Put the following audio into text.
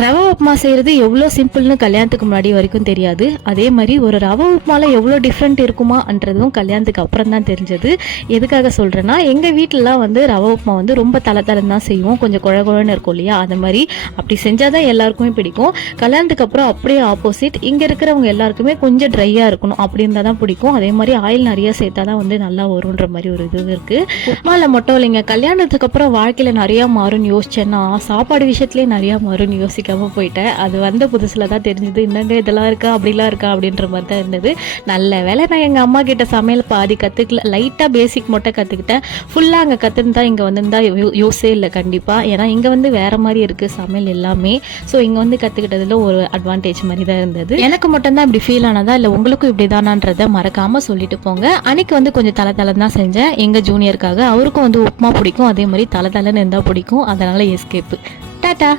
ரவா உப்புமா செய்கிறது எவ்வளோ சிம்பிள்னு கல்யாணத்துக்கு முன்னாடி வரைக்கும் தெரியாது. அதே மாதிரி ஒரு ரவா உப்புமாவில் எவ்வளோ டிஃப்ரெண்ட் இருக்குமான்றதும் கல்யாணத்துக்கு அப்புறம் தான் தெரிஞ்சது. எதுக்காக சொல்கிறேன்னா, எங்கள் வீட்டிலலாம் வந்து ரவா உப்புமா வந்து ரொம்ப தளன்னு தான் செய்வோம். கொஞ்சம் குழகுழன்னு இருக்கும் இல்லையா, அது மாதிரி அப்படி செஞ்சால் தான் எல்லாருக்குமே பிடிக்கும். கல்யாணத்துக்கு அப்புறம் அப்படியே ஆப்போசிட், இங்கே இருக்கிறவங்க எல்லாருக்குமே கொஞ்சம் ட்ரையாக இருக்கணும் அப்படி இருந்தால் தான் பிடிக்கும். அதே மாதிரி ஆயில் நிறையா சேர்த்தா தான் வந்து நல்லா வரும்ன்ற மாதிரி ஒரு இது இருக்குது. உப்புமாவில் மட்டும் இல்லைங்க, கல்யாணத்துக்கு அப்புறம் வாழ்க்கையில் நிறையா மாறும்னு யோசிச்சேன்னா சாப்பாடு விஷயத்துலேயே நிறையா மாறும்னு யோசிக்காம போயிட்டேன். அது வந்த புதுசில் தான் தெரிஞ்சது, என்னங்க இதெல்லாம் இருக்கா அப்படிலாம் இருக்கா அப்படின்ற மாதிரி தான் இருந்தது. நல்ல வேலை நான் எங்கள் அம்மா கிட்ட சமையல் பாதி கற்றுக்கல, லைட்டாக பேசிக் மட்டும் கற்றுக்கிட்டேன். ஃபுல்லாக அங்கே கற்றுருந்தா இங்கே வந்திருந்தா யோசே இல்லை கண்டிப்பாக. ஏன்னா இங்கே வந்து வேறு மாதிரி இருக்குது சமையல் எல்லாமே. ஸோ இங்கே வந்து கற்றுக்கிட்டதில் ஒரு அட்வான்டேஜ் மாதிரி தான் இருந்தது. எனக்கு மட்டும்தான் இப்படி ஃபீல் ஆனதா இல்லை உங்களுக்கும் இப்படி தானான்றதை மறக்காமல் சொல்லிட்டு போங்க. அன்னைக்கு வந்து கொஞ்சம் தலை தான் செஞ்சேன் எங்கள் ஜூனியருக்காக. அவருக்கும் வந்து உப்புமா பிடிக்கும், அதே மாதிரி தலை இருந்தால் பிடிக்கும். அதனால் எஸ்கேப்பு. டாட்டா.